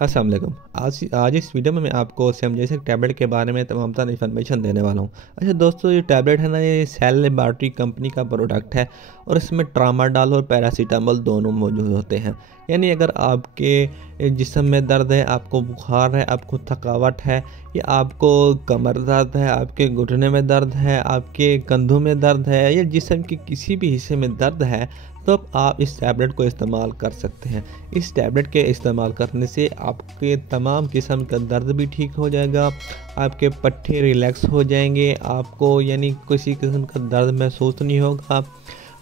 अस्सलाम वालेकुम। आज इस वीडियो में मैं आपको सेमजेसिक टैबलेट के बारे में तमाम तरह इन्फॉर्मेशन देने वाला हूँ। अच्छा दोस्तों, ये टैबलेट है ना, ये सेल लेबॉरेटरी कंपनी का प्रोडक्ट है और इसमें ट्रामाडोल और पैरासीटामोल दोनों मौजूद होते हैं। यानी अगर आपके जिस्म में दर्द है, आपको बुखार है, आपको थकावट है, या आपको कमर दर्द है, आपके घुटने में दर्द है, आपके कंधों में दर्द है, या जिस्म के किसी भी हिस्से में दर्द है, तो आप इस टैबलेट को इस्तेमाल कर सकते हैं। इस टैबलेट के इस्तेमाल करने से आपके तमाम किस्म का दर्द भी ठीक हो जाएगा, आपके पट्टे रिलैक्स हो जाएंगे, आपको यानी किसी किस्म का दर्द महसूस नहीं होगा,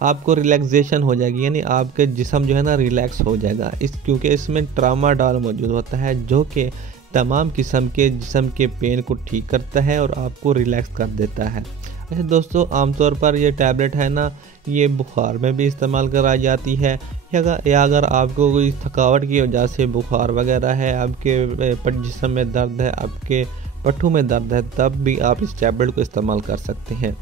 आपको रिलैक्सेशन हो जाएगी, यानी आपके जिस्म जो है ना रिलैक्स हो जाएगा। क्योंकि इसमें ट्रामाडोल मौजूद होता है जो कि तमाम किस्म के जिस्म के पेन को ठीक करता है और आपको रिलैक्स कर देता है। अच्छा दोस्तों, आमतौर पर ये टैबलेट है ना, ये बुखार में भी इस्तेमाल कराई जाती है, या अगर आपको कोई थकावट की वजह से बुखार वगैरह है, आपके जिस्म में दर्द है, आपके पट्टों में दर्द है, तब भी आप इस टैबलेट को इस्तेमाल कर सकते हैं।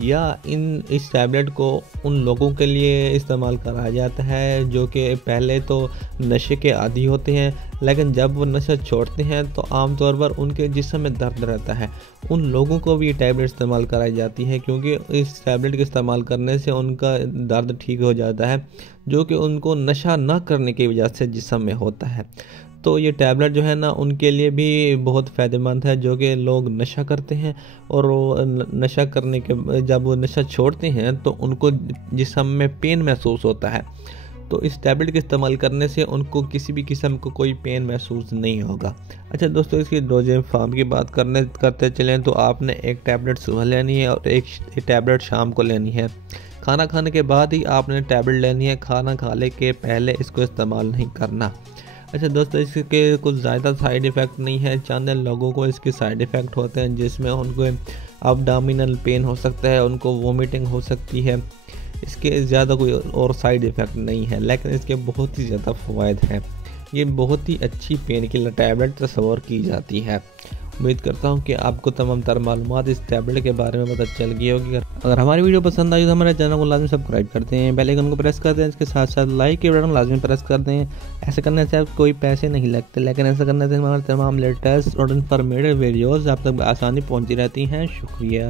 या इस टैबलेट को उन लोगों के लिए इस्तेमाल कराया जाता है जो कि पहले तो नशे के आदी होते हैं, लेकिन जब वो नशा छोड़ते हैं तो आमतौर पर उनके जिस्म में दर्द रहता है। उन लोगों को भी ये टैबलेट इस्तेमाल कराई जाती है, क्योंकि इस टैबलेट के इस्तेमाल करने से उनका दर्द ठीक हो जाता है, जो कि उनको नशा न करने की वजह से जिस्म में होता है। तो ये टैबलेट जो है ना, उनके लिए भी बहुत फ़ायदेमंद है जो कि लोग नशा करते हैं, और वो नशा करने के जब वो नशा छोड़ते हैं तो उनको जिस्म में पेन महसूस होता है। तो इस टैबलेट के इस्तेमाल करने से उनको किसी भी किस्म को कोई पेन महसूस नहीं होगा। अच्छा दोस्तों, इसकी डोजेज फार्म की बात करते चलें तो आपने एक टैबलेट सुबह लेनी है और एक टैबलेट शाम को लेनी है। खाना खाने के बाद ही आपने टैबलेट लेनी है, खाना खाने के पहले इसको इस्तेमाल नहीं करना। अच्छा दोस्तों, इसके कुछ ज़्यादा साइड इफ़ेक्ट नहीं है। चंद लोगों को इसके साइड इफ़ेक्ट होते हैं, जिसमें उनको एब्डोमिनल पेन हो सकता है, उनको वोमिटिंग हो सकती है। इसके ज़्यादा कोई और साइड इफ़ेक्ट नहीं है, लेकिन इसके बहुत ही ज़्यादा फ़वाइद हैं। ये बहुत ही अच्छी पेन किलर टैबलेट तस्वर की जाती है। उम्मीद करता हूँ कि आपको तमाम तर मालूमात इस टैबलेट के बारे में पता चल गई होगी। अगर हमारी वीडियो पसंद आई तो हमारे चैनल को लाजमी सब्सक्राइब करते हैं, बेल आइकन को प्रेस कर दें, इसके साथ साथ लाइक के बटन लाजमी प्रेस कर दें। ऐसे करने से आप कोई पैसे नहीं लगते, लेकिन ऐसा करने से हमारे तमाम लेटेस्ट और इन्फॉर्मेटिव वीडियोज़ आप तक आसानी पहुँची रहती हैं। शुक्रिया।